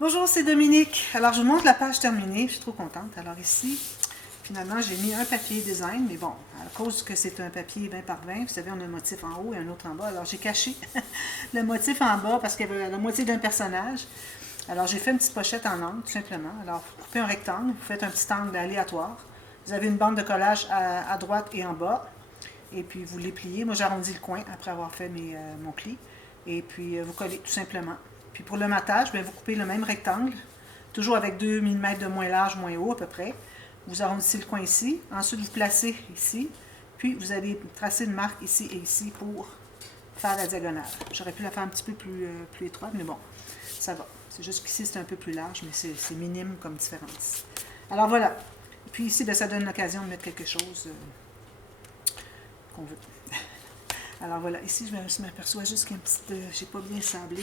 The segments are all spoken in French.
Bonjour, c'est Dominique. Alors, je vous montre la page terminée. Je suis trop contente. Alors ici, finalement, j'ai mis un papier design, mais bon, à cause que c'est un papier 20 par 20, vous savez, on a un motif en haut et un autre en bas. Alors, j'ai caché le motif en bas parce qu'il y avait la moitié d'un personnage. Alors, j'ai fait une petite pochette en angle, tout simplement. Alors, vous coupez un rectangle, vous faites un petit angle aléatoire. Vous avez une bande de collage à droite et en bas. Et puis, vous les pliez. Moi, j'arrondis le coin après avoir fait mon pli. Et puis, vous collez tout simplement. Puis pour le matage, bien, vous coupez le même rectangle, toujours avec 2 mm de moins large, moins haut à peu près. Vous arrondissez le coin ici. Ensuite, vous placez ici. Puis, vous allez tracer une marque ici et ici pour faire la diagonale. J'aurais pu la faire un petit peu plus étroite, mais bon, ça va. C'est juste qu'ici, c'est un peu plus large, mais c'est minime comme différence. Alors voilà. Puis ici, bien, ça donne l'occasion de mettre quelque chose qu'on veut. Alors voilà, ici, je m'aperçois juste qu'il y a une petite... j'ai pas bien sablé.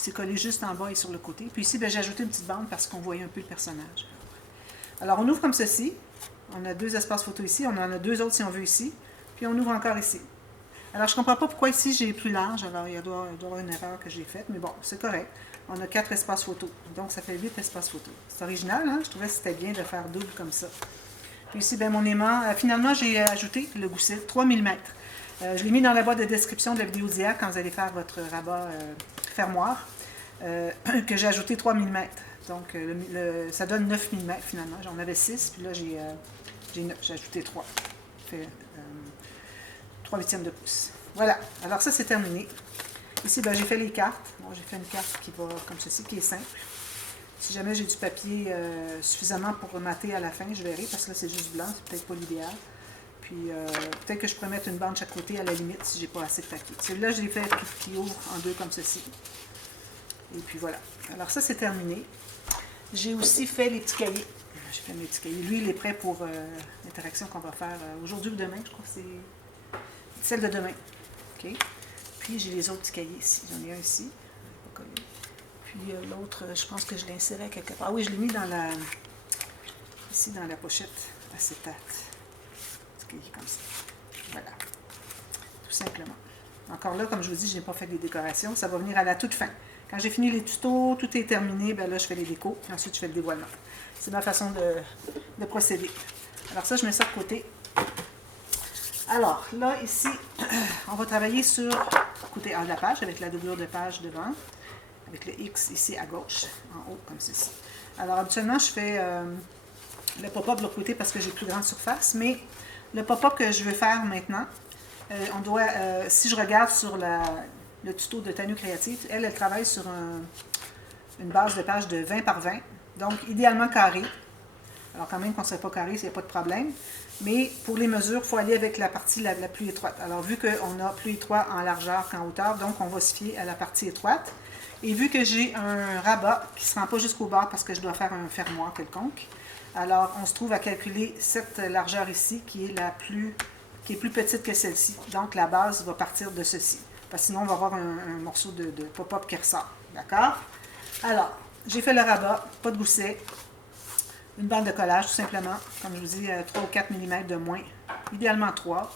C'est collé juste en bas et sur le côté. Puis ici, j'ai ajouté une petite bande parce qu'on voyait un peu le personnage. Alors, on ouvre comme ceci. On a 2 espaces photo ici. On en a 2 autres si on veut ici. Puis on ouvre encore ici. Alors, je ne comprends pas pourquoi ici, j'ai plus large. Alors, il doit y avoir une erreur que j'ai faite. Mais bon, c'est correct. On a 4 espaces photo. Donc, ça fait 8 espaces photo. C'est original, hein? Je trouvais que c'était bien de faire double comme ça. Puis ici, mon aimant. Finalement, j'ai ajouté le gousset, 3 mm. Je l'ai mis dans la boîte de description de la vidéo d'hier quand vous allez faire votre rabat fermoir, que j'ai ajouté 3 mm. Donc, ça donne 9 mm finalement. J'en avais 6, puis là, j'ai ajouté 3. Ça fait 3/8 de pouce. Voilà. Alors, ça, c'est terminé. Ici, j'ai fait les cartes. Bon, j'ai fait une carte qui va comme ceci, qui est simple. Si jamais j'ai du papier suffisamment pour remater à la fin, je verrai, parce que là, c'est juste blanc, c'est peut-être pas l'idéal. Puis, peut-être que je pourrais mettre une bande de chaque côté à la limite si j'ai pas assez de papier. Celui-là, je l'ai fait qui ouvre en 2 comme ceci. Et puis voilà. Alors ça, c'est terminé. J'ai aussi fait les petits cahiers. J'ai fait mes petits cahiers. Lui, il est prêt pour l'interaction qu'on va faire aujourd'hui ou demain. Je crois que c'est celle de demain. OK. Puis, j'ai les autres petits cahiers ici. J'en ai un ici. Puis l'autre, je pense que je l'ai inséré quelque part. Ah oui, je l'ai mis ici dans la pochette acétate. Comme ça. Voilà. Tout simplement. Encore là, comme je vous dis, je n'ai pas fait des décorations. Ça va venir à la toute fin. Quand j'ai fini les tutos, tout est terminé, bien là, je fais les décos. Puis ensuite, je fais le dévoilement. C'est ma façon de procéder. Alors ça, je mets ça de côté. Alors, là, ici, on va travailler sur le côté A de la page, avec la doublure de page devant, avec le X ici à gauche, en haut, comme ceci. Alors, habituellement, je fais le pop-up de l'autre côté parce que j'ai plus grande surface, mais le pop-up que je vais faire maintenant, si je regarde sur le tuto de Tanu Créative, elle travaille sur une base de page de 20 par 20, donc idéalement carré. Alors quand même qu'on ne serait pas carré, il n'y a pas de problème. Mais pour les mesures, il faut aller avec la partie la plus étroite. Alors vu qu'on a plus étroit en largeur qu'en hauteur, donc on va se fier à la partie étroite. Et vu que j'ai un rabat qui ne se rend pas jusqu'au bord parce que je dois faire un fermoir quelconque, alors on se trouve à calculer cette largeur ici qui est plus petite que celle-ci. Donc la base va partir de ceci. Parce que sinon on va avoir un morceau de pop-up qui ressort. D'accord? Alors, j'ai fait le rabat, pas de gousset. Une bande de collage, tout simplement. Comme je vous dis, 3 ou 4 mm de moins. Idéalement 3.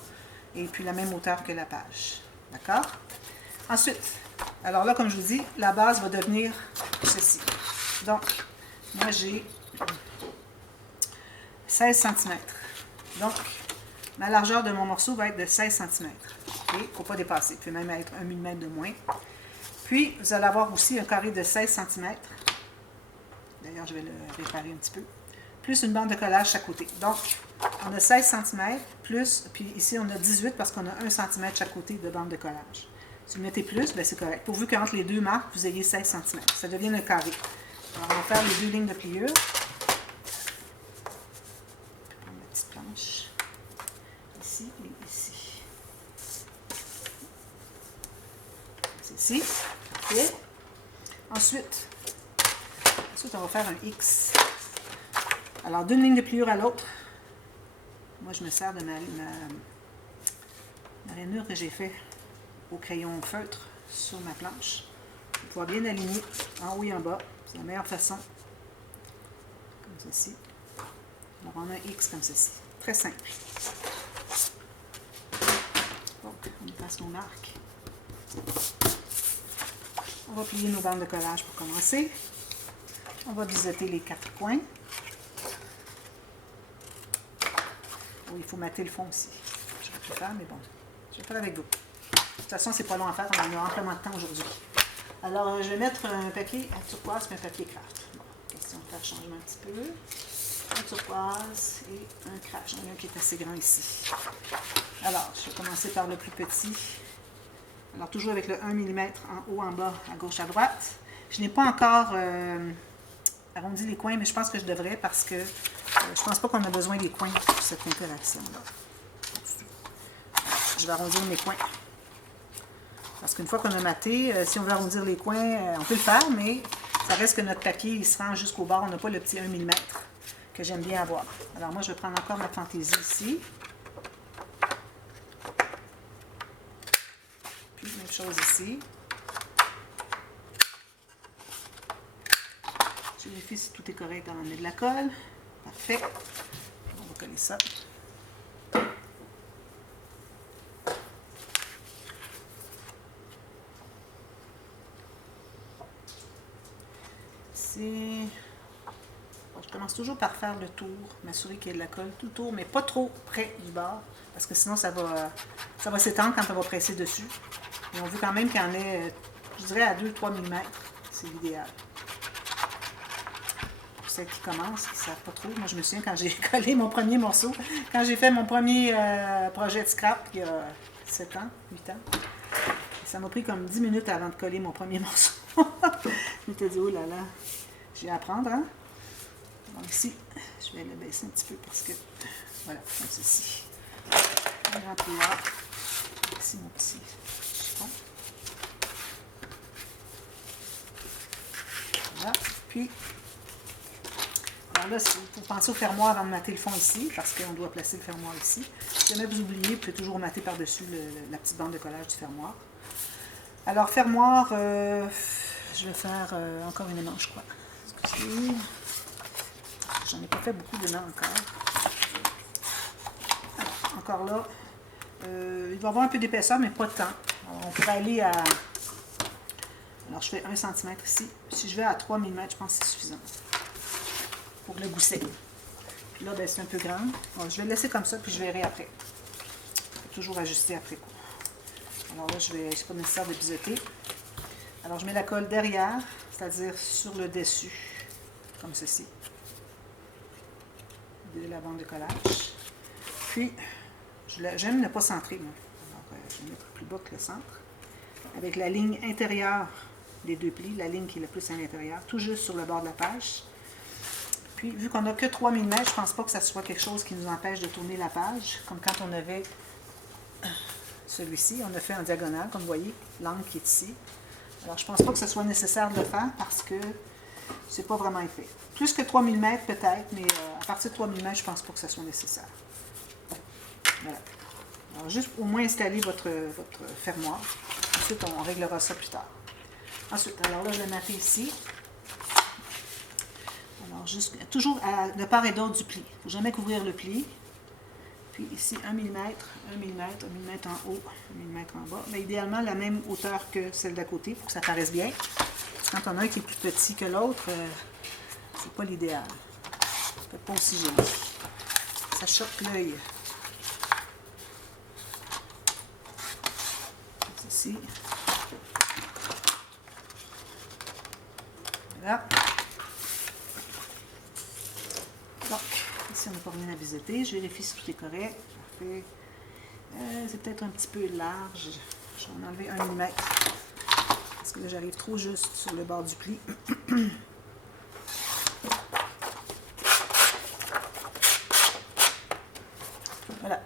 Et puis la même hauteur que la page. D'accord? Ensuite, alors là, comme je vous dis, la base va devenir ceci. Donc, moi j'ai 16 cm. Donc, ma largeur de mon morceau va être de 16 cm. Il ne faut pas dépasser. Il peut même être 1 mm de moins. Puis, vous allez avoir aussi un carré de 16 cm. D'ailleurs, je vais le réparer un petit peu. Plus une bande de collage chaque côté. Donc, on a 16 cm, plus, puis ici, on a 18 parce qu'on a 1 cm chaque côté de bande de collage. Si vous mettez plus, bien c'est correct. Pourvu qu'entre les deux marques, vous ayez 16 cm. Ça devient un carré. Alors, on va faire les 2 lignes de pliure. Je vais prendre ma petite planche. Ici et ici. C'est ici. Parfait. Ensuite, on va faire un X. Alors, d'une ligne de pliure à l'autre, moi, je me sers de ma rainure que j'ai fait au crayon feutre sur ma planche. Pour pouvoir bien aligner en haut et en bas. C'est la meilleure façon. Comme ceci. Alors, on a un X comme ceci. Très simple. Donc, on passe nos marques. On va plier nos bandes de collage pour commencer. On va biseauter les 4 coins. Oh, il faut mater le fond aussi. Je vais plus faire, mais bon, je vais faire avec vous. De toute façon, c'est pas long à faire, on a amplement de temps aujourd'hui. Alors, je vais mettre un papier à turquoise et un papier craft. Bon, question de faire changement un petit peu. Un turquoise et un craft. J'en ai un qui est assez grand ici. Alors, je vais commencer par le plus petit. Alors, toujours avec le 1 mm en haut, en bas, à gauche, à droite. Je n'ai pas encore arrondi les coins, mais je pense que je devrais parce que je pense pas qu'on a besoin des coins pour cette interaction-là. Je vais arrondir mes coins. Parce qu'une fois qu'on a maté, si on veut arrondir les coins, on peut le faire, mais ça reste que notre papier il se rend jusqu'au bord. On n'a pas le petit 1 mm que j'aime bien avoir. Alors moi, je vais prendre encore ma fantaisie ici. Puis, même chose ici. Je vérifie si tout est correct avant de mettre de la colle. Parfait. On va coller ça. Ici. Bon, je commence toujours par faire le tour, m'assurer qu'il y ait de la colle tout autour, mais pas trop près du bord, parce que sinon ça va s'étendre quand on va presser dessus. Et on veut quand même qu'il y en ait, je dirais, à 2-3 mm. C'est l'idéal. Pour celles qui commencent, qui ne savent pas trop. Moi, je me souviens quand j'ai collé mon premier morceau, quand j'ai fait mon premier projet de scrap, il y a 7 ans, 8 ans. Ça m'a pris comme 10 minutes avant de coller mon premier morceau. Je m'étais dit, oh là là, j'ai à apprendre, hein? Donc ici, je vais le baisser un petit peu parce que, voilà, comme ceci. Un grand plieur. Ici, mon petit chiffon. Voilà. Puis, alors là, il faut penser au fermoir avant de mater le fond ici, parce qu'on doit placer le fermoir ici. Si jamais vous oubliez, vous pouvez toujours mater par-dessus la petite bande de collage du fermoir. Alors, fermoir, je vais faire encore une manche, quoi. Excusez. J'en ai pas fait beaucoup de mains encore. Alors, encore là, il va y avoir un peu d'épaisseur, mais pas tant. Alors, on pourrait aller à... Alors, je fais 1 cm ici. Si je vais à 3 mm, je pense que c'est suffisant pour le gousset. Puis là, ben, c'est un peu grand. Bon, je vais le laisser comme ça, puis je verrai après. Je vais toujours ajuster après coup. Alors là, c'est pas nécessaire de biseauter. Alors, je mets la colle derrière, c'est-à-dire sur le dessus, comme ceci, de la bande de collage. Puis, j'aime ne pas centrer, moi. Alors, je vais mettre plus bas que le centre. Avec la ligne intérieure des deux plis, la ligne qui est le plus à l'intérieur, tout juste sur le bord de la page. Puis, vu qu'on n'a que 3 mm, je ne pense pas que ça soit quelque chose qui nous empêche de tourner la page, comme quand on avait celui-ci. On a fait en diagonale, comme vous voyez, l'angle qui est ici. Alors, je ne pense pas que ce soit nécessaire de le faire parce que c'est pas vraiment épais. Plus que 3 mm peut-être, mais à partir de 3 mm, je ne pense pas que ce soit nécessaire. Voilà. Alors, juste au moins installer votre fermoir. Ensuite, on réglera ça plus tard. Ensuite, alors là, je vais mater ici. Alors, toujours de part et d'autre du pli. Il ne faut jamais couvrir le pli. Puis ici, 1 mm, 1 mm, 1 mm en haut, 1 mm en bas. Mais idéalement, la même hauteur que celle d'à côté pour que ça paraisse bien. Quand on a un qui est plus petit que l'autre, c'est pas l'idéal. C'est pas aussi joli. Ça choque l'œil. Ici. Voilà. Donc, ici, on n'a pas rien à biseauter. Je vérifie si tout est correct. Parfait. C'est peut-être un petit peu large. Je vais en enlever 1 mm. Parce que là, j'arrive trop juste sur le bord du pli. Voilà.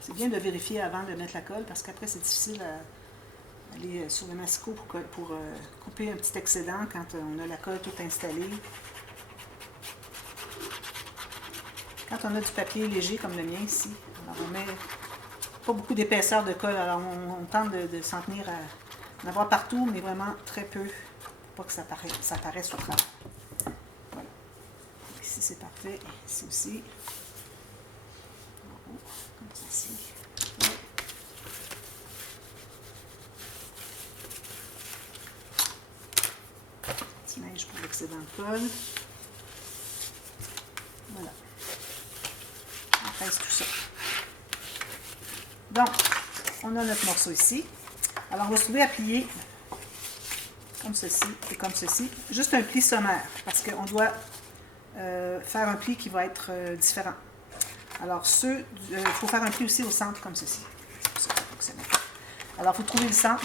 C'est bien de vérifier avant de mettre la colle parce qu'après, c'est difficile à aller sur le massicot pour couper un petit excédent quand on a la colle toute installée. Quand on a du papier léger comme le mien ici, alors on met pas beaucoup d'épaisseur de colle, alors on tente de s'en tenir à en avoir partout, mais vraiment très peu, pour pas que ça paraisse au travers. Voilà. Ici c'est parfait, ici aussi. En haut, comme ceci. neige pour l'excédent de colle. Voilà. On presse tout ça. Donc, on a notre morceau ici. Alors, on va se trouver à plier comme ceci et comme ceci. Juste un pli sommaire, parce qu'on doit faire un pli qui va être différent. Alors, il faut faire un pli aussi au centre comme ceci. Ça va fonctionner. Alors, il faut trouver le centre.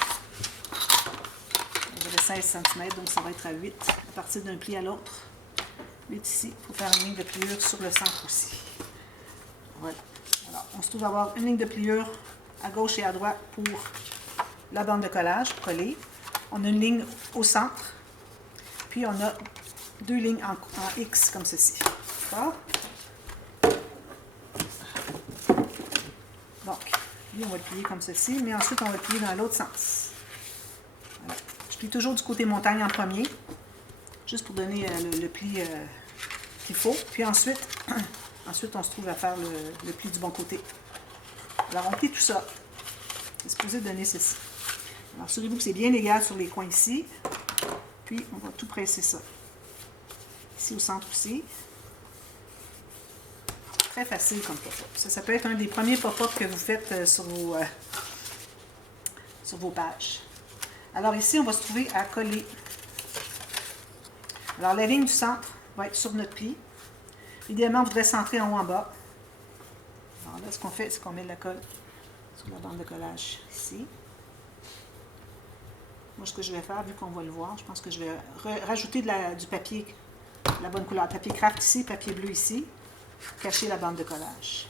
J'avais 16 cm, donc ça va être à 8 à partir d'un pli à l'autre. 8 ici. Il faut faire une ligne de pliure sur le centre aussi. Voilà. Alors, on se trouve à avoir une ligne de pliure à gauche et à droite pour la bande de collage collée. On a une ligne au centre. Puis, on a deux lignes en X comme ceci. D'accord? Donc, lui, on va le plier comme ceci, mais ensuite, on va le plier dans l'autre sens. Voilà. Je plie toujours du côté montagne en premier, juste pour donner le pli qu'il faut. Puis ensuite, on se trouve à faire le pli du bon côté. Alors, on plie tout ça. C'est supposé donner ceci. Alors, assurez-vous que c'est bien égal sur les coins ici. Puis, on va tout presser ça. Ici, au centre aussi. Très facile comme pop-up. Ça peut être un des premiers pop-up que vous faites sur vos pages. Alors ici, on va se trouver à coller. Alors la ligne du centre va être sur notre pli. Idéalement, on voudrait centrer en haut en bas. Alors là, ce qu'on fait, c'est qu'on met de la colle sur la bande de collage ici. Moi, ce que je vais faire, vu qu'on va le voir, je pense que je vais rajouter du papier, la bonne couleur. Papier craft ici, papier bleu ici. Cacher la bande de collage.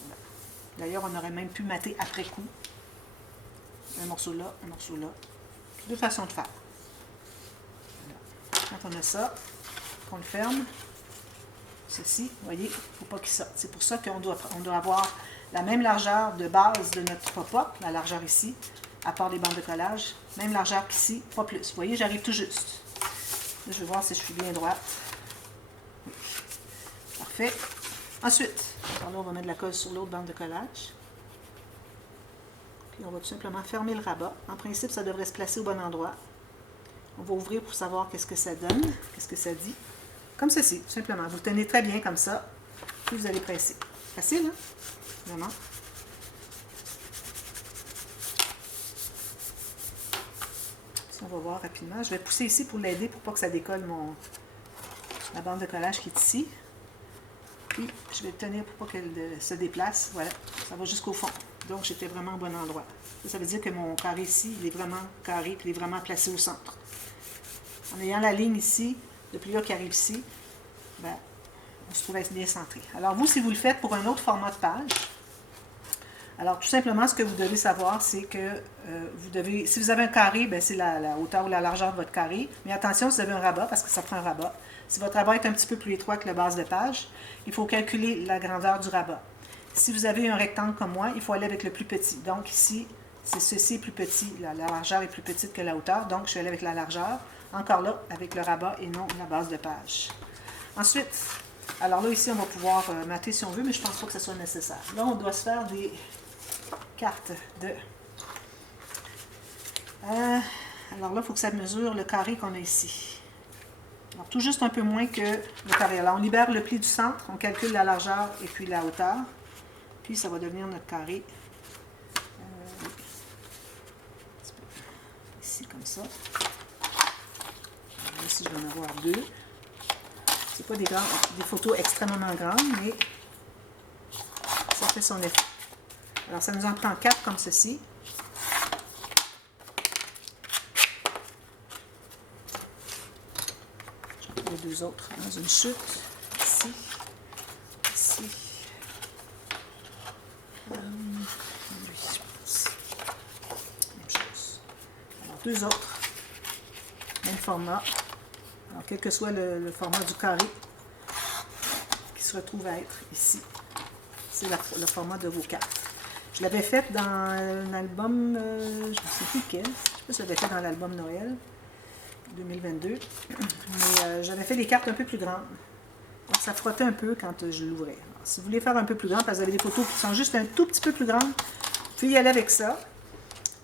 Voilà. D'ailleurs, on aurait même pu mater après coup. Un morceau là, un morceau là. Deux façons de faire. Voilà. Quand on a ça, qu'on le ferme, ceci, vous voyez, il ne faut pas qu'il sorte. C'est pour ça qu'on doit avoir la même largeur de base de notre pop-up, la largeur ici, à part les bandes de collage. Même largeur qu'ici, pas plus. Vous voyez, j'arrive tout juste. Là, je vais voir si je suis bien droite. Parfait. Ensuite, alors là, on va mettre de la colle sur l'autre bande de collage. Puis on va tout simplement fermer le rabat. En principe, ça devrait se placer au bon endroit. On va ouvrir pour savoir qu'est-ce que ça donne, qu'est-ce que ça dit. Comme ceci, tout simplement. Vous le tenez très bien comme ça, puis vous allez presser. Facile, hein? Vraiment. On va voir rapidement. Je vais pousser ici pour l'aider, pour pas que ça décolle la bande de collage qui est ici. Puis, je vais le tenir pour pas qu'elle se déplace. Voilà, ça va jusqu'au fond. Donc, j'étais vraiment au bon endroit. Ça veut dire que mon carré ici, il est vraiment carré, puis il est vraiment placé au centre. En ayant la ligne ici, de pliure qui arrive ici, ben, on se trouve à être bien centré. Alors, vous, si vous le faites pour un autre format de page, alors tout simplement, ce que vous devez savoir, c'est que si vous avez un carré, ben, c'est la hauteur ou la largeur de votre carré. Mais attention, si vous avez un rabat, parce que ça prend un rabat. Si votre rabat est un petit peu plus étroit que la base de page, il faut calculer la grandeur du rabat. Si vous avez un rectangle comme moi, il faut aller avec le plus petit. Donc ici, ceci est plus petit, la largeur est plus petite que la hauteur, donc je vais aller avec la largeur. Encore là, avec le rabat et non la base de page. Ensuite, alors là, ici, on va pouvoir mater si on veut, mais je ne pense pas que ce soit nécessaire. Là, on doit se faire des cartes de... alors là, il faut que ça mesure le carré qu'on a ici. Alors, tout juste un peu moins que le carré. Alors, on libère le pli du centre, on calcule la largeur et puis la hauteur. Puis, ça va devenir notre carré. Ici, comme ça. Alors, ici, je vais en avoir deux. Ce n'est pas des photos extrêmement grandes, mais ça fait son effet. Alors, ça nous en prend 4 comme ceci. Les deux autres dans une chute. Ici. Ici. Lui, je pense. Même chose. Alors, deux autres. Même format. Alors, quel que soit le format du carré qui se retrouve à être ici, c'est le format de vos cartes. Je l'avais fait dans un album, je ne sais plus lequel, je ne sais pas si je l'avais fait dans l'album Noël 2022, mais j'avais fait les cartes un peu plus grandes. Donc, ça frottait un peu quand je l'ouvrais. Si vous voulez faire un peu plus grand, parce que vous avez des photos qui sont juste un tout petit peu plus grandes, vous pouvez y aller avec ça,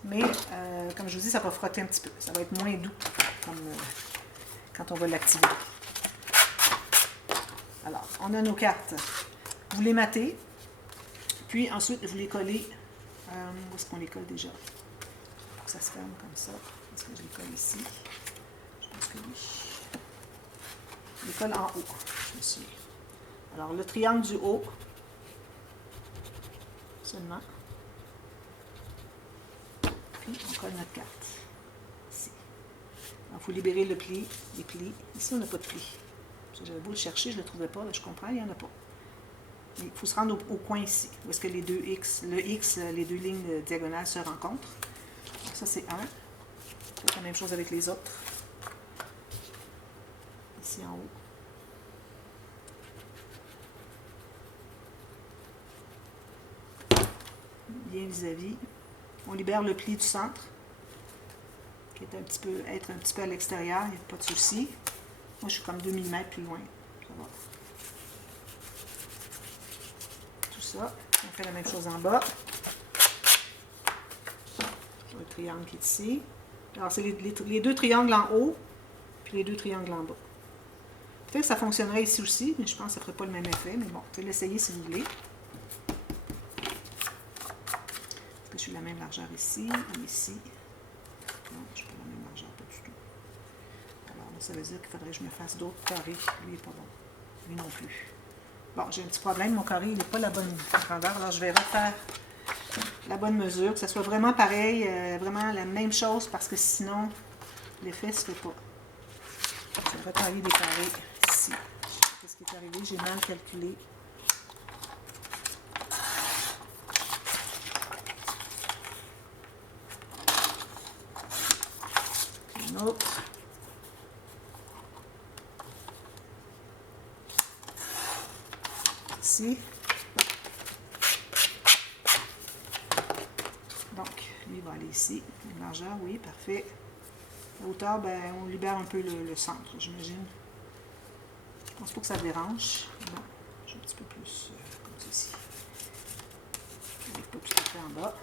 mais comme je vous dis, ça va frotter un petit peu. Ça va être moins doux quand on va l'activer. Alors, on a nos cartes. Vous les matez, puis ensuite, vous les collez. Où est-ce qu'on les colle déjà? Pour que ça se ferme comme ça. Est-ce que je les colle ici? Je pense que oui. Je les colle en haut, je me souviens. Alors, le triangle du haut, seulement. Puis, on colle notre carte. Ici. Alors, il faut libérer le pli, les plis. Ici, on n'a pas de pli. J'avais beau le chercher, je ne le trouvais pas. Là, je comprends, il n'y en a pas. Mais il faut se rendre au coin ici, où est-ce que les deux X, le X, les deux lignes diagonales se rencontrent. Donc, ça, c'est un. C'est la même chose avec les autres. Ici en haut. Bien vis-à-vis. On libère le pli du centre, qui est être un petit peu à l'extérieur, il n'y a pas de souci. Moi, je suis comme 2 mm plus loin. Ça va. Tout ça. On fait la même chose en bas. Le triangle qui est ici. Alors, c'est les deux triangles en haut, puis les deux triangles en bas. Peut-être que ça fonctionnerait ici aussi, mais je pense que ça ne ferait pas le même effet. Mais bon, vous pouvez l'essayer si vous voulez. Est-ce que je suis la même largeur ici et ici? Non, je ne suis pas la même largeur, pas du tout. Alors là, ça veut dire qu'il faudrait que je me fasse d'autres carrés. Lui, il n'est pas bon. Lui non plus. Bon, j'ai un petit problème. Mon carré, il n'est pas la bonne grandeur. Alors, je vais refaire la bonne mesure, que ça soit vraiment pareil, vraiment la même chose, parce que sinon, l'effet ne se fait pas. Je vais retravailler des carrés ici. Qu'est-ce qui est arrivé? J'ai mal calculé. Un autre. Ici. Donc, lui, il va aller ici. Une largeur, oui, parfait. La hauteur, ben, on libère un peu le centre, j'imagine. Je pense pas que ça dérange. Bon, j'ai un petit peu plus comme ceci. Je n'arrive pas tout à fait en bas.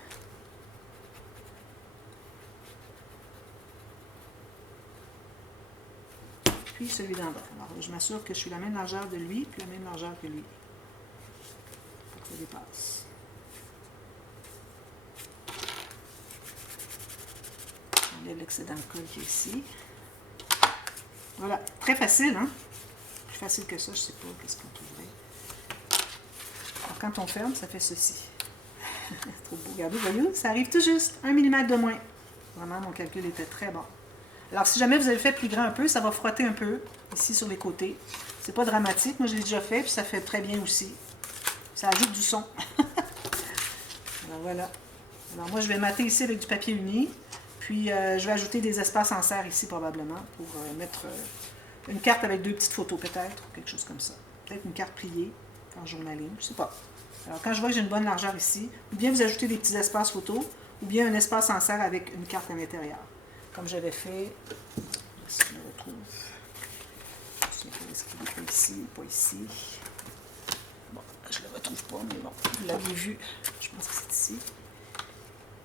Puis celui d'en bas. Alors, je m'assure que je suis la même largeur de lui, puis la même largeur que lui. Pour que ça dépasse. On enlève l'excédent de colle qui est ici. Voilà, très facile, hein? Plus facile que ça, je ne sais pas qu'est-ce qu'on trouverait. Alors, quand on ferme, ça fait ceci. C'est trop beau. Regardez, voyez, ça arrive tout juste. 1 mm de moins. Vraiment, mon calcul était très bon. Alors, si jamais vous avez fait plus grand un peu, ça va frotter un peu, ici sur les côtés. C'est pas dramatique. Moi, je l'ai déjà fait, puis ça fait très bien aussi. Ça ajoute du son. Alors, voilà. Alors, moi, je vais mater ici avec du papier uni. Puis, je vais ajouter des espaces en serre ici, probablement, pour mettre une carte avec 2 petites photos, peut-être, ou quelque chose comme ça. Peut-être une carte pliée, en journaling, je sais pas. Alors, quand je vois que j'ai une bonne largeur ici, ou bien vous ajoutez des petits espaces photos, ou bien un espace en serre avec une carte à l'intérieur. Comme j'avais fait, si je le retrouve, je ne sais pas est-ce qu'il est pas ici ou pas ici. Bon, je ne le retrouve pas, mais bon, vous l'avez vu, je pense que c'est ici.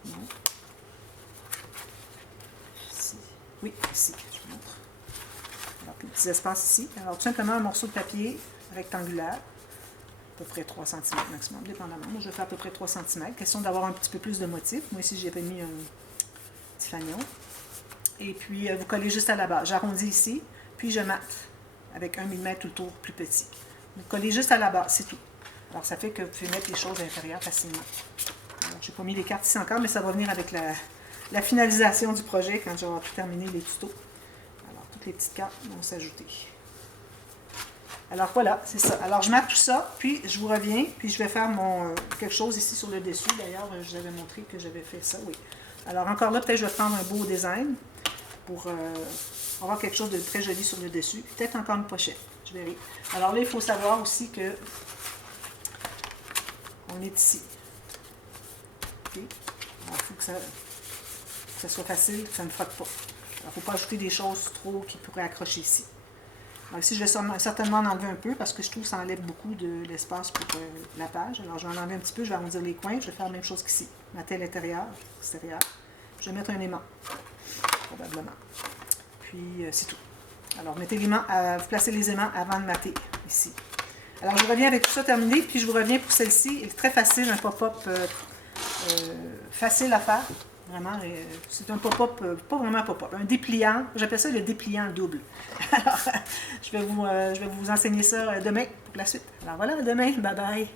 Non. Ici. Oui, ici, je vous montre. Alors, des petits espaces ici. Alors, tout simplement un morceau de papier rectangulaire, à peu près 3 cm maximum, dépendamment. Moi, je fais à peu près 3 cm. Question d'avoir un petit peu plus de motifs. Moi, ici, j'ai mis un petit fanion. Et puis, vous collez juste à la base. J'arrondis ici, puis je mate avec 1 mm tout le tour plus petit. Vous collez juste à la base, c'est tout. Alors, ça fait que vous pouvez mettre les choses à l'intérieur facilement. Alors, je n'ai pas mis les cartes ici encore, mais ça va venir avec la finalisation du projet quand j'aurai tout terminé les tutos. Alors, toutes les petites cartes vont s'ajouter. Alors, voilà, c'est ça. Alors, je mate tout ça, puis je vous reviens, puis je vais faire quelque chose ici sur le dessus. D'ailleurs, je vous avais montré que j'avais fait ça, oui. Alors, encore là, peut-être je vais prendre un beau design pour avoir quelque chose de très joli sur le dessus. Peut-être encore une pochette, je verrai. Alors là, il faut savoir aussi que on est ici. Okay. Alors, il faut que ça soit facile, que ça ne frotte pas. Alors, il ne faut pas ajouter des choses trop qui pourraient accrocher ici. Alors ici, je vais certainement en enlever un peu parce que je trouve que ça enlève beaucoup de l'espace pour la page. Alors, je vais en enlever un petit peu, je vais arrondir les coins. Je vais faire la même chose qu'ici. Mater à l'intérieur, extérieur. Je vais mettre un aimant, probablement. Puis, c'est tout. Alors, vous placez les aimants avant de mater, ici. Alors, je reviens avec tout ça terminé, puis je vous reviens pour celle-ci. Elle est très facile, un pop-up facile à faire. Vraiment, c'est un pop-up, pas vraiment un pop-up, un dépliant. J'appelle ça le dépliant double. Alors, je vais vous enseigner ça demain pour la suite. Alors voilà, à demain. Bye bye.